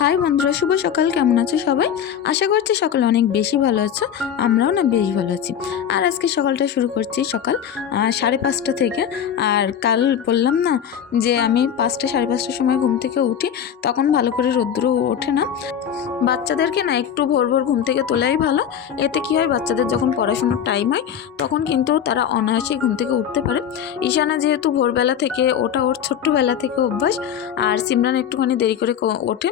High বন্ধুরা, শুভ সকাল। কেমন আছো সবাই? আশা করছি সকালে অনেক বেশি ভালো আছো, আমরাও না বেশ ভালো আছি। আর আজকে সকালটা শুরু করছি সকাল সাড়ে পাঁচটা থেকে। আর কাল বললাম না যে আমি পাঁচটা, সাড়ে পাঁচটার সময় ঘুম থেকে উঠি, তখন ভালো করে রোদ্দুরও ওঠে না। বাচ্চাদেরকে না একটু ভোর ভোর ঘুম থেকে তোলাই ভালো। এতে কী হয়, বাচ্চাদের যখন পড়াশোনার টাইম হয়, তখন কিন্তু তারা অনায়াসেই ঘুম থেকে উঠতে পারে। ঈশানা যেহেতু ভোরবেলা থেকে ওটা ওর ছোট্টবেলা থেকে অভ্যাস, আর সিমরান একটুখানি দেরি করে ওঠে।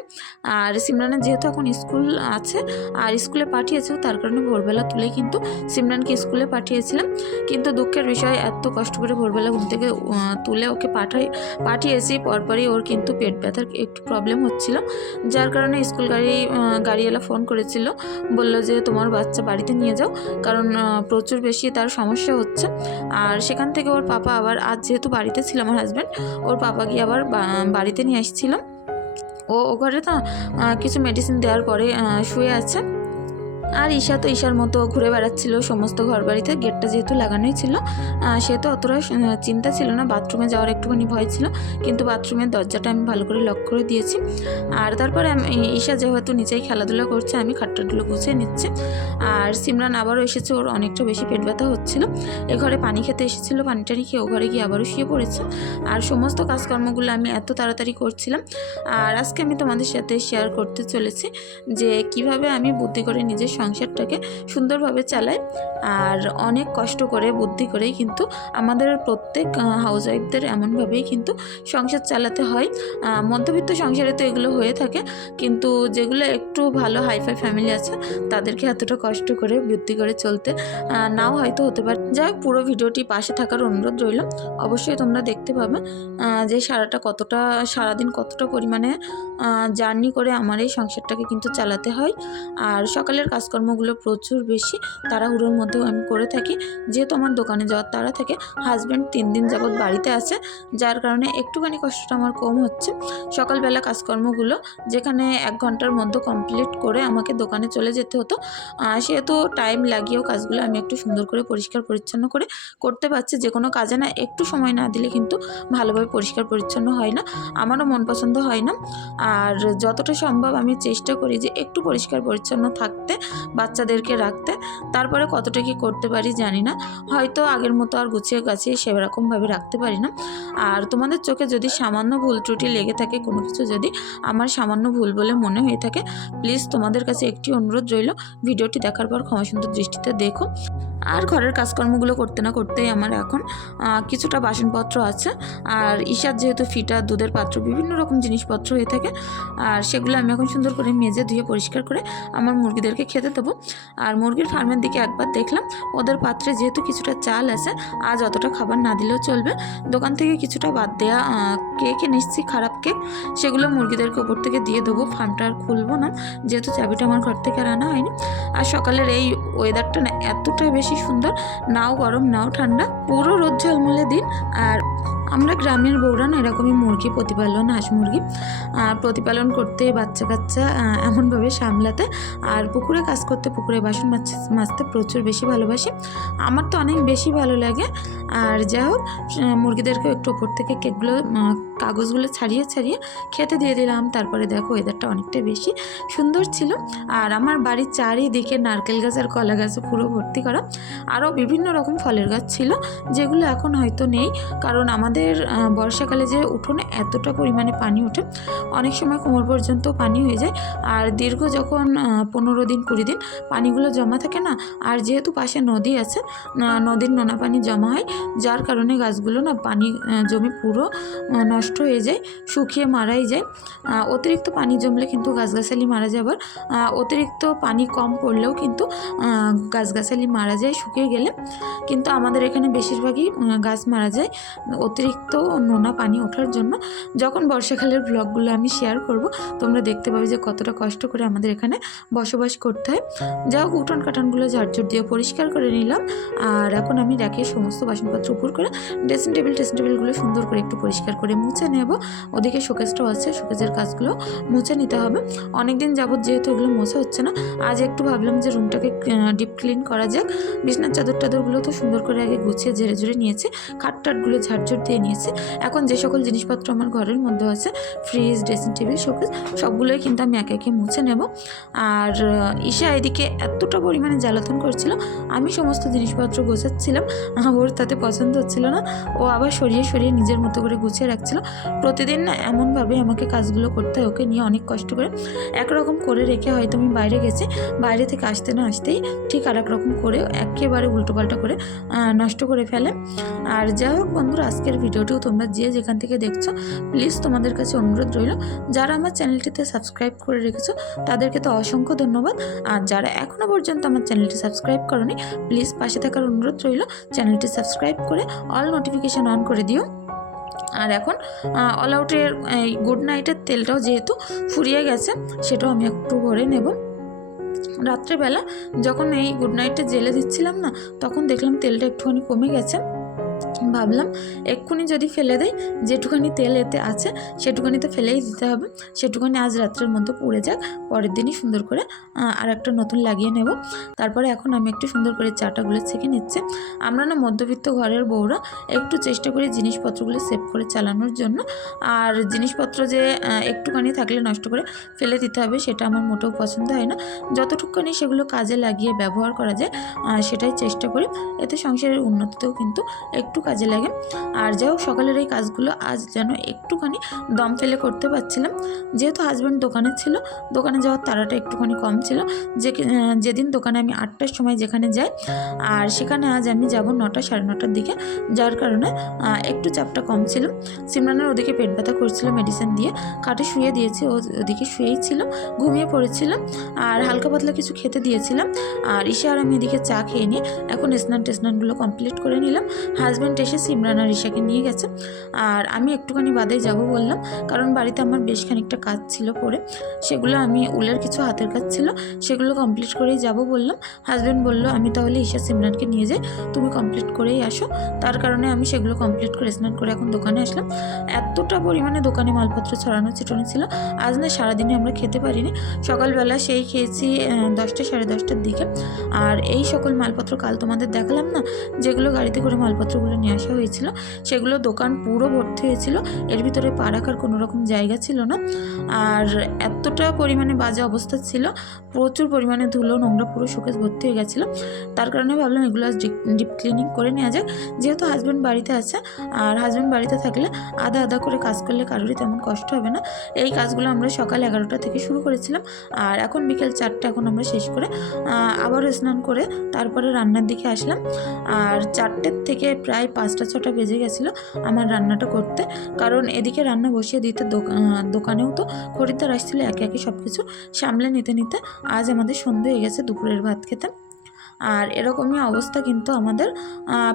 আর সিমরানের যেহেতু এখন স্কুল আছে, আর স্কুলে পাঠিয়েছেও তার কারণে ভোরবেলা তুলে কিন্তু সিমরানকে স্কুলে পাঠিয়েছিলাম। কিন্তু দুঃখের বিষয়, এত কষ্ট করে ভোরবেলা ঘুম থেকে তুলে ওকে পাঠাই, পাঠিয়েছি, পরপরই ওর কিন্তু পেট ব্যথার একটু প্রবলেম হচ্ছিল। যার কারণে স্কুল গাড়ি গাড়িওয়ালা ফোন করেছিল, বলল যে তোমার বাচ্চা বাড়িতে নিয়ে যাও, কারণ প্রচুর বেশি তার সমস্যা হচ্ছে। আর সেখান থেকে ওর পাপা আবার, আজ যেহেতু বাড়িতে ছিল আমার হাজব্যান্ড ওর পাপা গিয়ে আবার বাড়িতে নিয়ে আসছিল। ও ও ঘরে তো কিছু মেডিসিন দেওয়ার পরে শুয়ে আছে। আর ঈশা তো ঈশার মতো ঘুরে বেড়াচ্ছিল, সমস্ত ঘর বাড়িতে গেটটা যেহেতু লাগানোই ছিল আহ, সে তো অতটা চিন্তা ছিল না। বাথরুমে যাওয়ার একটুখানি ভয় ছিল কিন্তু বাথরুমের দরজাটা আমি ভালো করে লক করে দিয়েছি। আর তারপরে আমি ঈশা যেহেতু নিচেই খেলাধুলা করছে আমি খাট্টাগুলো গুছিয়ে নিচ্ছি। আর সিমরান আবারও এসেছে ওর অনেকটা বেশি পেট ব্যথা হচ্ছিল। এ ঘরে পানি খেতে এসেছিল পানি টানি খেয়ে ও ঘরে গিয়ে আবারও শুয়ে পড়েছে। আর সমস্ত কাজকর্মগুলো আমি এত তাড়াতাড়ি করছিলাম। আর আজকে আমি তোমাদের সাথে শেয়ার করতে চলেছি যে কীভাবে আমি বুদ্ধি করে নিজের সংসারটাকে সুন্দরভাবে চালাই। আর অনেক কষ্ট করে, বুদ্ধি করেই কিন্তু আমাদের প্রত্যেক হাউস ওয়াইফদের এমনভাবেই কিন্তু সংসার চালাতে হয়। মধ্যবিত্ত সংসারে তো এগুলো হয়ে থাকে, কিন্তু যেগুলো একটু ভালো হাইফাই ফ্যামিলি আছে, তাদেরকে এতটা কষ্ট করে, বুদ্ধি করে চলতে নাও হয়তো হতে পারে। যাই পুরো ভিডিওটি পাশে থাকার অনুরোধ রইল। অবশ্যই তোমরা দেখতে পাবে যে সারাটা কতটা, সারাদিন কতটা পরিমাণে জার্নি করে আমার এই সংসারটাকে কিন্তু চালাতে হয়। আর সকালের কাজকর্মগুলো প্রচুর বেশি, তাড়াহুড়োর মধ্যেও আমি করে থাকি। যেহেতু আমার দোকানে যাওয়ার তাড়া থাকে হাজব্যান্ড তিন দিন যাবৎ বাড়িতে আছে, যার কারণে একটুখানি কষ্টটা আমার কম হচ্ছে। সকালবেলা কাজকর্মগুলো, যেখানে এক ঘণ্টার মধ্যে কমপ্লিট করে আমাকে দোকানে চলে যেতে হতো সেহেতু টাইম লাগিয়েও কাজগুলো আমি একটু সুন্দর করে পরিষ্কার পরিচ্ছন্ন করে করতে পারছি। যে কোনো কাজে না একটু সময় না দিলে কিন্তু ভালোভাবে পরিষ্কার পরিচ্ছন্ন হয় না, আমারও মন পছন্দ হয় না। আর যতটা সম্ভব আমি চেষ্টা করি যে একটু পরিষ্কার পরিচ্ছন্ন থাকতে, বাচ্চাদেরকে রাখতে, তারপরে কতটা কি করতে পারি জানি না। হয়তো আগের মতো আর গুছিয়ে গাছিয়ে সেরকমভাবে রাখতে পারি না। আর তোমাদের চোখে যদি সামান্য ভুল ত্রুটি লেগে থাকে, কোনো কিছু যদি আমার সামান্য ভুল বলে মনে হয়ে থাকে প্লিজ তোমাদের কাছে একটি অনুরোধ রইল। ভিডিওটি দেখার পর ক্ষমা সুন্দর দৃষ্টিতে দেখো। আর ঘরের কাজকর্মগুলো করতে না করতেই আমার এখন কিছুটা বাসনপত্র আছে। আর ঈশার যেহেতু ফিটা, দুধের পাত্র, বিভিন্ন রকম জিনিসপত্র হয়ে থাকে, আর সেগুলো আমি এখন সুন্দর করে মেজে ধুয়ে পরিষ্কার করে আমার মুরগিদেরকে খেতে দেবো। আর মুরগির ফার্মের দিকে একবার দেখলাম, ওদের পাত্রে যেহেতু কিছুটা চাল আছে, আজ অতটা খাবার না দিলেও চলবে। দোকান থেকে কিছুটা বাদ দেওয়া কেক নিশ্চয়ই খারাপ কেক। সেগুলো মুরগিদেরকে ওপর থেকে দিয়ে দেবো, ফার্মটা আর খুলবো না, যেহেতু চাবিটা আমার ঘর থেকে আর আনা হয়নি। আর সকালের এই ওয়েদারটা না এতটাই বেশি সুন্দর, নাও গরম, নাও ঠান্ডা, পুরো রোদ ঝলমলে দিন, আর আমরা গ্রামের বউরা না এরকমই মুরগি প্রতিপালন, হাঁস মুরগি প্রতিপালন করতে, বাচ্চা কাচ্চা এমনভাবে সামলাতে আর পুকুরে কাজ করতে, পুকুরে বাসন মাছ- মাজতে প্রচুর বেশি ভালোবাসি। আমার তো অনেক বেশি ভালো লাগে। আর যাই হোক মুরগিদেরকে একটু ওপর থেকে কেকগুলো কাগজগুলো ছাড়িয়ে ছাড়িয়ে খেতে দিয়ে দিলাম। তারপরে দেখো ওয়েদারটা অনেকটা বেশি সুন্দর ছিল। আর আমার বাড়ির চারিদিকে নারকেল গাছ আর কলা গাছে পুরো ভর্তি করা। আরও বিভিন্ন রকম ফলের গাছ ছিল যেগুলো এখন হয়তো নেই। কারণ আমাদের বর্ষাকালে যে উঠোনে এতটা পরিমাণে পানি ওঠে অনেক সময় কোমর পর্যন্ত পানি হয়ে যায়। আর দীর্ঘ যখন পনেরো দিন কুড়ি দিন পানিগুলো জমা থাকে না আর যেহেতু পাশে নদী আছে নদীর নোনা পানি জমা হয় যার কারণে গাছগুলো না পানি জমে পুরো আহ, নষ্ট হয়ে যায়, শুকিয়ে মারাই যায়। অতিরিক্ত পানি জমলে কিন্তু গাছগাছালি মারা যাবার অতিরিক্ত পানি কম পড়লেও কিন্তু গাছগাছালি মারা যায়, শুকিয়ে গেলে। কিন্তু আমাদের এখানে বেশিরভাগই গাছ মারা যায় অতিরিক্ত নোনা পানি ওঠার জন্য। যখন বর্ষাকালের ব্লগগুলো আমি শেয়ার করব, তোমরা দেখতে পাবে যে কতটা কষ্ট করে আমাদের এখানে বসবাস করতে হয়। যা হোক, উঠোন কাটানগুলো ঝাড়ঝুট দিয়ে পরিষ্কার করে নিলাম। আর এখন আমি র্যাকে সমস্ত বাসনপত্র উপর করে। ড্রেসিং টেবিল ড্রেসিং টেবিলগুলো সুন্দর করে একটু পরিষ্কার করে মুছে নেব, ওদিকে শোকেসটাও আছে, শোকেসের কাজগুলো মুছে নিতে হবে। অনেক দিন যাবত যেহেতু এগুলো মোছা হচ্ছে না, আজ একটু ভাবলাম যে রুমটাকে ডিপ ক্লিন করা যাক। বিছনার চাদর টাদরগুলো তো সুন্দর করে আগে গুছিয়ে ঝেড়ে ঝুড়ে নিয়েছে খাট টাটগুলো ঝাড়ঝুট দিয়ে নিয়েছি। এখন যে সকল জিনিসপত্র আমার ঘরের মধ্যে আছে ফ্রিজ ড্রেসিং টেবিল শোকেস, সবগুলোই কিন্তু আমি একে একে মুছে নেব। আর ঈশা এদিকে এতটা পরিমাণে জ্বালাতন করছিল, আমি সমস্ত জিনিসপত্র গোছাচ্ছিলাম ওর তাতে পছন্দ হচ্ছিল না। ও আবার সরিয়ে সরিয়ে নিজের মতো করে গুছিয়ে রাখছিল। প্রতিদিন না এমনভাবে আমাকে কাজগুলো করতে হয়, ওকে নিয়ে অনেক কষ্ট করে। একরকম করে রেখে হয়তো আমি বাইরে গেছি, বাইরে থেকে আসতে না আসতেই ঠিক আর রকম করে একেবারে উল্টোপাল্টা করে নষ্ট করে ফেলে। আর যাই হোক বন্ধুরা, আজকের ভিডিওটিও তোমরা যে যেখান থেকে দেখছ প্লিজ তোমাদের কাছে অনুরোধ রইল, যারা আমার চ্যানেলটিতে সাবস্ক্রাইব করে রেখেছো, তাদেরকে তো অসংখ্য ধন্যবাদ। আর যারা এখনও পর্যন্ত আমার চ্যানেলটি সাবস্ক্রাইব করনি প্লিজ পাশে থাকার অনুরোধ রইল, চ্যানেলটি সাবস্ক্রাইব করে অল নোটিফিকেশান অন করে দিও। আর এখন অল আউটের এই গুড নাইটের তেলটাও যেহেতু ফুরিয়ে গেছে, সেটাও আমি একটু ভরে নেব। রাত্রেবেলা যখন এই গুড নাইটটা জেলে দিচ্ছিলাম না, তখন দেখলাম তেলটা একটুখানি কমে গেছে। ভাবলাম, এক্ষুনি যদি ফেলে দেয় যেটুখানি তেল এতে আছে, সেটুখানি তো ফেলেই দিতে হবে। সেটুখানি আজ রাত্রের মধ্যে পুড়ে যাক, পরের দিনই সুন্দর করে আর একটা নতুন লাগিয়ে নেব। তারপরে এখন আমি একটু সুন্দর করে চাটাগুলো ছেঁকে নিচ্ছে। আমরা না মধ্যবিত্ত ঘরের বউরা একটু চেষ্টা করি জিনিসপত্রগুলো সেভ করে চালানোর জন্য। আর জিনিসপত্র যে একটুখানি থাকলে নষ্ট করে ফেলে দিতে হবে, সেটা আমার মোটেও পছন্দ হয় না। যতটুকুখানি সেগুলো কাজে লাগিয়ে ব্যবহার করা যায় সেটাই চেষ্টা করি। এতে সংসারের উন্নতিতেও কিন্তু একটু কাজে লাগে। আর যাই হোক, সকালের এই কাজগুলো আজ যেন একটুখানি দম ফেলে করতে পারছিলাম। যেহেতু হাজব্যান্ড দোকানে ছিল, দোকানে যাওয়ার তাড়াটা একটুখানি কম ছিল। যে যেদিন দোকানে আমি আটটার সময় যেখানে যাই, আর সেখানে আজ আমি যাব নটা, সাড়ে নটার দিকে। যার কারণে একটু চাপটা কম ছিল। সিমরানের ওদিকে পেট ব্যথা করছিল মেডিসিন দিয়ে। কাটে শুয়ে দিয়েছি, ও ওদিকে শুয়েই ছিল, ঘুমিয়ে পড়েছিল। আর হালকা পাতলা কিছু খেতে দিয়েছিলাম। আর ঈশা আর আমি এদিকে চা খেয়ে নিয়ে এখন স্নান টেস্নানগুলো কমপ্লিট করে নিলাম। হাজব্যান্ড এসে সিমরান আর ঈশাকে নিয়ে গেছে। আর আমি একটুখানি বাদে যাব বললাম, কারণ বাড়িতে আমার বেশ খানিকটা কাজ ছিল পরে। সেগুলো আমি, উলের কিছু হাতের কাজ ছিল, সেগুলো কমপ্লিট করেই যাব বললাম। হাজব্যান্ড বলল, আমি তাহলে ঈশা সিমরানকে নিয়ে যাই, তুমি কমপ্লিট করেই আসো। তার কারণে আমি সেগুলো কমপ্লিট করে, স্নান করে এখন দোকানে আসলাম। এতটা পরিমাণে দোকানে মালপত্র ছড়ানো ছিটানো ছিল, আজ না সারাদিনে আমরা খেতে পারিনি। সকালবেলা সেই খেয়েছি দশটা সাড়ে দশটার দিকে। আর এই সকল মালপত্র কাল তোমাদের দেখালাম না? যেগুলো গাড়িতে করে মালপত্রগুলো নিয়ে আসা হয়েছিল সেগুলো দোকান পুরো ভর্তি হয়েছিল, এর ভিতরে পা রাখার কোনো রকম জায়গা ছিল না। আর এতটা পরিমাণে বাজে অবস্থা ছিল, প্রচুর পরিমাণে ধুলো, নোংরা পুরো শোকেস ভর্তি হয়ে গেছিল। তার কারণে ভাবলাম এগুলো ডিপ ক্লিনিং করে নেওয়া যাক। যেহেতু হাজব্যান্ড বাড়িতে আছে, আর হাজব্যান্ড বাড়িতে থাকলে আধা আধা করে কাজ করলে কারোরই তেমন কষ্ট হবে না। এই কাজগুলো আমরা সকাল এগারোটা থেকে শুরু করেছিলাম, আর এখন বিকেল চারটে এখন আমরা শেষ করে আবারও স্নান করে তারপরে রান্নার দিকে আসলাম। আর চারটের থেকে প্রায় পাঁচটা ছটা বেজে গেছিল আমার রান্নাটা করতে। কারণ এদিকে রান্না বসিয়ে দিতে দোকা- দোকানেও তো খরিদ্দার আসছিল, একে একে সব কিছু সামলে নিতে নিতে আজ আমাদের সন্ধে হয়ে গেছে, দুপুরের ভাত খেতে আর এরকমই অবস্থা কিন্তু আমাদের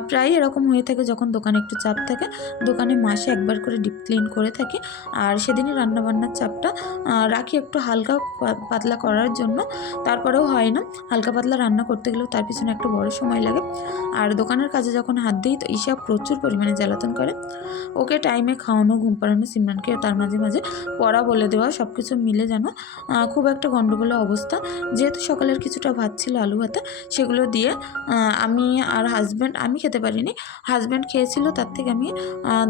প্রায় এরকম হয়ে থাকে যখন দোকানে একটু চাপ থাকে। দোকানে মাসে একবার করে ডিপ ক্লিন করে থাকি। আর সেদিনই রান্নাবান্নার চাপটা রাখি একটু হালকা পাতলা করার জন্য। তারপরেও হয় না, হালকা পাতলা রান্না করতে গেলেও তার পিছনে একটা বড় সময় লাগে। আর দোকানের কাজে যখন হাত দিই তো ঈশা প্রচুর পরিমাণে জ্বালাতন করে। ওকে টাইমে খাওয়ানো, ঘুম পাড়ানো, সিমরানকে তার মাঝে মাঝে পড়া বলে দেওয়া সব কিছু মিলে যেন খুব একটা গণ্ডগোল অবস্থা। যেহেতু সকালের কিছুটা ভাত ছিল আলু ভাতে সেগুলো দিয়ে আমি আর হাজব্যান্ড আমি খেতে পারিনি। হাজব্যান্ড খেয়েছিল, তার থেকে আমি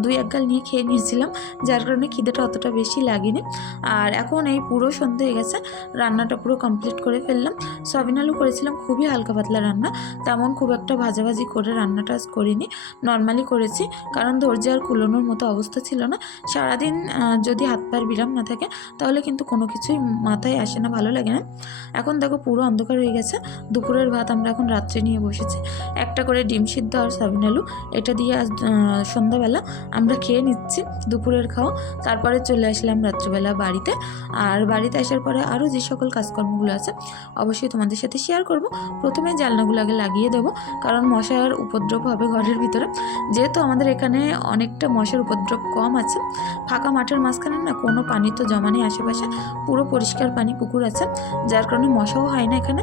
দুই এক গাল নিয়ে খেয়ে নিয়েছিলাম, যার কারণে খিদেটা অতটা বেশি লাগেনি। আর এখন এই পুরো সন্ধে হয়ে গেছে, রান্নাটা পুরো কমপ্লিট করে ফেললাম। সয়াবিন আলু করেছিলাম, খুবই হালকা পাতলা রান্না, তেমন খুব একটা ভাজাভাজি করে রান্নাটা করিনি। নর্মালি করেছি, কারণ ধৈর্য আর কুলোনোর মতো অবস্থা ছিল না। সারাদিন যদি হাত পায়ের বিরাম না থাকে, তাহলে কিন্তু কোনো কিছুই মাথায় আসে না, ভালো লাগে না। এখন দেখো পুরো অন্ধকার হয়ে গেছে, দুপুরের ভাত আমরা এখন রাত্রে নিয়ে বসেছি। একটা করে ডিম সিদ্ধ আর সাবিন আলু। এটা দিয়ে আজ সন্ধ্যাবেলা আমরা খেয়ে নিচ্ছি, দুপুরের খাওয়া। তারপরে চলে আসলাম রাত্রিবেলা বাড়িতে। আর বাড়িতে আসার পরে আরও যে সকল কাজকর্মগুলো আছে, অবশ্যই তোমাদের সাথে শেয়ার করব। প্রথমে জানলাগুলো আগে লাগিয়ে দেবো, কারণ মশার উপদ্রব হবে ঘরের ভিতরে। যেহেতু আমাদের এখানে অনেকটা মশার উপদ্রব কম আছে, ফাঁকা মাঠের মাঝখানে না কোনো পানি তো জমা নেই আশেপাশে। পুরো পরিষ্কার পানি পুকুর আছে, যার কারণে মশাও হয় না এখানে।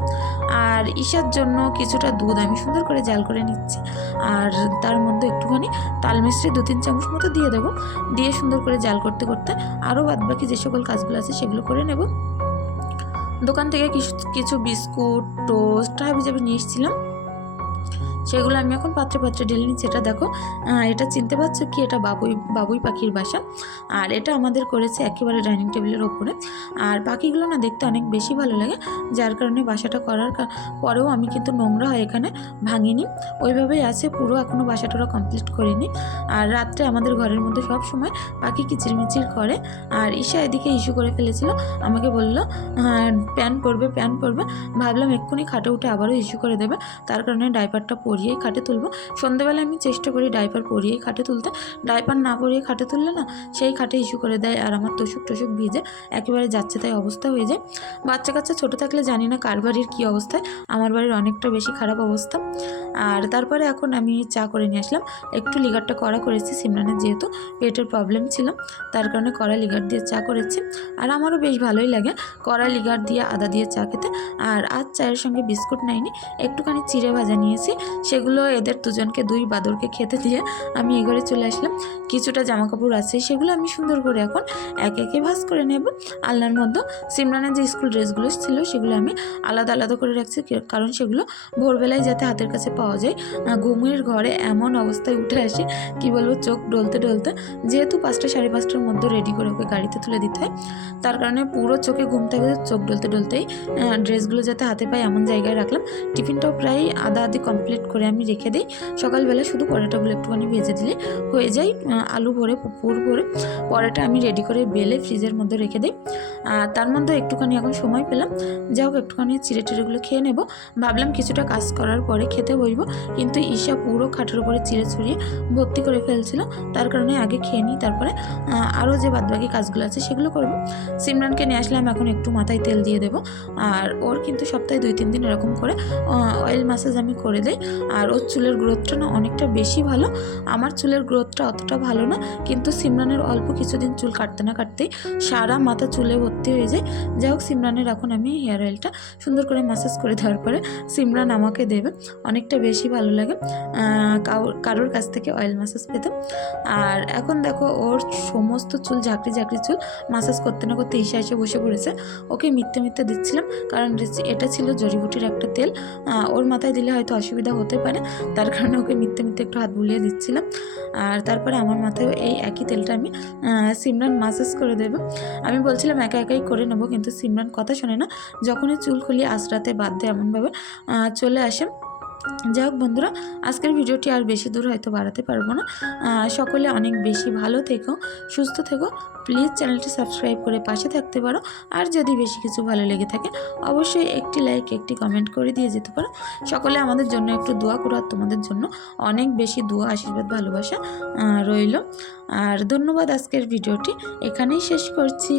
আর ঈশার জন্য কিছুটা দুধ আমি সুন্দর করে জাল করে নিচ্ছি। আর তার মধ্যে একটুখানি তাল মিশ্রি দু তিন চামচ মতো দিয়ে দেবো। দিয়ে সুন্দর করে জাল করতে করতে আরও বাদবাকি যে সকল কাজগুলো আছে সেগুলো করে নেব। দোকান থেকে কিছু কিছু বিস্কুট, টোস্ট হাবি যাবি নিয়ে এসেছিলাম। সেগুলো আমি এখন পাত্রে পাত্রে ঢেলে নিচ্ছি। এটা দেখো এটা চিনতে পারছ কি? এটা বাবুই বাবুই পাখির বাসা। আর এটা আমাদের করেছে একেবারে ডাইনিং টেবিলের ওপরে। আর পাখিগুলো না দেখতে অনেক বেশি ভালো লাগে। যার কারণে বাসাটা করার পরেও আমি কিন্তু নোংরা হয় এখানে ভাঙিনি। ওইভাবেই আছে, পুরো এখনও বাসাটা ওরা কমপ্লিট করিনি। আর রাত্রে আমাদের ঘরের মধ্যে সব সময় পাখি কিচিরমিচির করে। আর ঈশা এদিকে ইস্যু করে ফেলেছিল। আমাকে বলল প্যান পরবে প্যান পরবে। ভাবলাম এক্ষুনি খাটে উঠে আবারও ইস্যু করে দেবে। তার কারণে ডাইপারটা পরিয়েই খাটে তুলবো। সন্ধ্যেবেলা আমি চেষ্টা করি ডাইপার পরিয়েই খাটে তুলতে। ডাইপার না পরিয়ে খাটে তুললে না, সেই খাটে ইস্যু করে দেয় আর আমার তোষক টোষক ভিজে একেবারে যাচ্ছে তাই অবস্থা হয়ে যায়। বাচ্চা কাচ্চা ছোটো থাকলে জানি না কার বাড়ির কী অবস্থায় আমার বাড়ির অনেকটা বেশি খারাপ অবস্থা। আর তারপরে এখন আমি চা করে নিয়ে আসলাম। একটু লিগারটা কড়া করেছি, সিমরানের যেহেতু পেটের প্রবলেম ছিল, তার কারণে কড়া লিগার দিয়ে চা করেছি। আর আমারও বেশ ভালোই লাগে কড়া লিগার দিয়ে আদা দিয়ে চা খেতে। আর আজ চায়ের সঙ্গে বিস্কুট নেয়নি, একটুখানি চিড়ে ভাজা নিয়েছি। সেগুলো এদের দুজনকে, দুই বাদরকে খেতে দিয়ে আমি এ চলে আসলাম। কিছুটা জামা কাপড় আছে, সেগুলো আমি সুন্দর করে এখন এক একে ভাজ করে নেব। আলনার মধ্যে সিমরানের যে স্কুল ড্রেসগুলো ছিল, সেগুলো আমি আলাদা আলাদা করে রাখছি কারণ সেগুলো ভোরবেলায় যাতে হাতের কাছে পাওয়া যায়। ঘুমের ঘরে এমন অবস্থায় উঠে আসি, কি বলব, চোখ ডলতে ডলতে। যেহেতু পাঁচটা সাড়ে পাঁচটার মধ্যে রেডি করে ওকে গাড়িতে তুলে দিতে হয়, তার কারণে পুরো চোখে ঘুম থাকে চোখ ডলতে ডলতেই ড্রেসগুলো যাতে হাতে পাই এমন জায়গায় রাখলাম। টিফিনটাও প্রায় আধা আধি কমপ্লিট করে আমি রেখে দিই। সকালবেলা শুধু পরোটাগুলো একটুখানি ভেজে দিলে হয়ে যায়। আলু ভরে পুর ভরে পরোটা আমি রেডি করে বেলে ফ্রিজের মধ্যে রেখে দিই। তার মধ্যে একটুখানি এখন সময় পেলাম। যা হোক, একটুখানি চিড়ে টিড়েগুলো খেয়ে নেব। ভাবলাম কিছুটা কাজ করার পরে খেতে বইব কিন্তু ঈশা পুরো খাটের উপরে চিড়ে ছড়িয়ে ভর্তি করে ফেলছিল। তার কারণে আগে খেয়ে নিই, তারপরে আরও যে বাদবাকি কাজগুলো আছে সেগুলো করব। সিমরানকে নিয়ে আসলাম এখন একটু মাথায় তেল দিয়ে দেবো। আর ওর কিন্তু সপ্তাহে দুই, তিন দিন এরকম করে অয়েল ম্যাসাজ আমি করে দিই। আর ওর চুলের গ্রোথটা না অনেকটা বেশি ভালো। আমার চুলের গ্রোথটা অতটা ভালো না, কিন্তু সিমরানের অল্প কিছুদিন চুল কাটতে না কাটতেই সারা মাথা চুলে ভর্তি হয়ে যায়। যাই হোক সিমরানের এখন আমি হেয়ার অয়েলটা সুন্দর করে ম্যাসাজ করে দেওয়ার পরে সিমরান আমাকে দেবে। অনেকটা বেশি ভালো লাগে। কারোর কাছ থেকে অয়েল ম্যাসাজ পেতে। আর এখন দেখো, ওর সমস্ত চুল, ঝাঁকড়ি ঝাঁকড়ি চুল মাসাজ করতে না করতে ঈশা এসে বসে পড়েছে। ওকে মিথ্যে মিথ্যে দিচ্ছিলাম, কারণ এটা ছিল জড়িবুটির একটা তেল। ওর মাথায় দিলে হয়তো অসুবিধা হতে পারে। তার কারণে ওকে মিথ্যে মিথ্যে একটু হাত বুলিয়ে দিচ্ছিলাম। আর তারপরে আমার মাথায় এই একই তেলটা আমি সিমরান মাসাজ করে দেবো। আমি বলছিলাম একা একাই করে নেব, কিন্তু সিমরান কথা শোনে না। যখনই চুল খুলিয়ে আশ্রাতে বাদ দেয় এমনভাবে চলে আসে। যাই হোক বন্ধুরা, আজকের ভিডিওটি আর বেশি দূর হয়তো বাড়াতে পারব না। সকলে অনেক বেশি ভালো থেকো, সুস্থ থেকো। প্লিজ চ্যানেলটি সাবস্ক্রাইব করে পাশে থাকতে পারো। আর যদি বেশি কিছু ভালো লেগে থাকে, অবশ্যই একটি লাইক, একটি কমেন্ট করে দিয়ে যেতে পারো। সকলে আমাদের জন্য একটু দোয়া করো আর তোমাদের জন্য অনেক বেশি দোয়া, আশীর্বাদ, ভালোবাসা রইল। আর ধন্যবাদ আজকের ভিডিওটি। এখানেই শেষ করছি।